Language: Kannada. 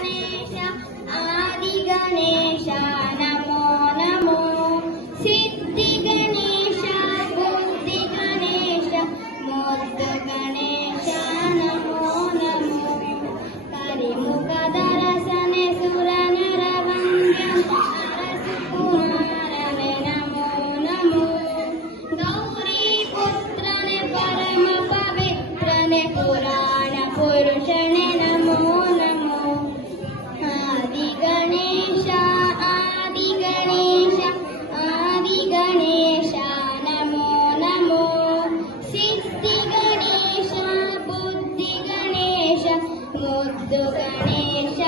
ಗಣೇಶ ಆದಿ ಗಣೇಶ ನಮೋ ನಮೋ ಸಿದ್ಧಿ ಗಣೇಶ ಬುದ್ಧಿ ಗಣೇಶ ಮುದ್ದು ಗಣೇಶ ನಮೋ ನಮೋ ಕರಿಮುಖದ ರಸನೆ ಸುರ ನರ ವಂದ್ಯ ಅರಸು ಕುಮಾರನೆ ನಮೋ ನಮೋ ಗೌರಿ ಪುತ್ರನೆ ಪರಮ ಪವಿತ್ರನೆ ಪುರಾಣ ಪುರುಷನೆ ನಮೋ ನಮೋ ಆದಿ ಗಣೇಶ ಆದಿ ಗಣೇಶ ಆದಿ ಗಣೇಶ ನಮೋ ನಮೋ ಸಿದ್ಧಿ ಗಣೇಶ ಬುದ್ಧಿ ಗಣೇಶ ಮುದ್ದು ಗಣೇಶ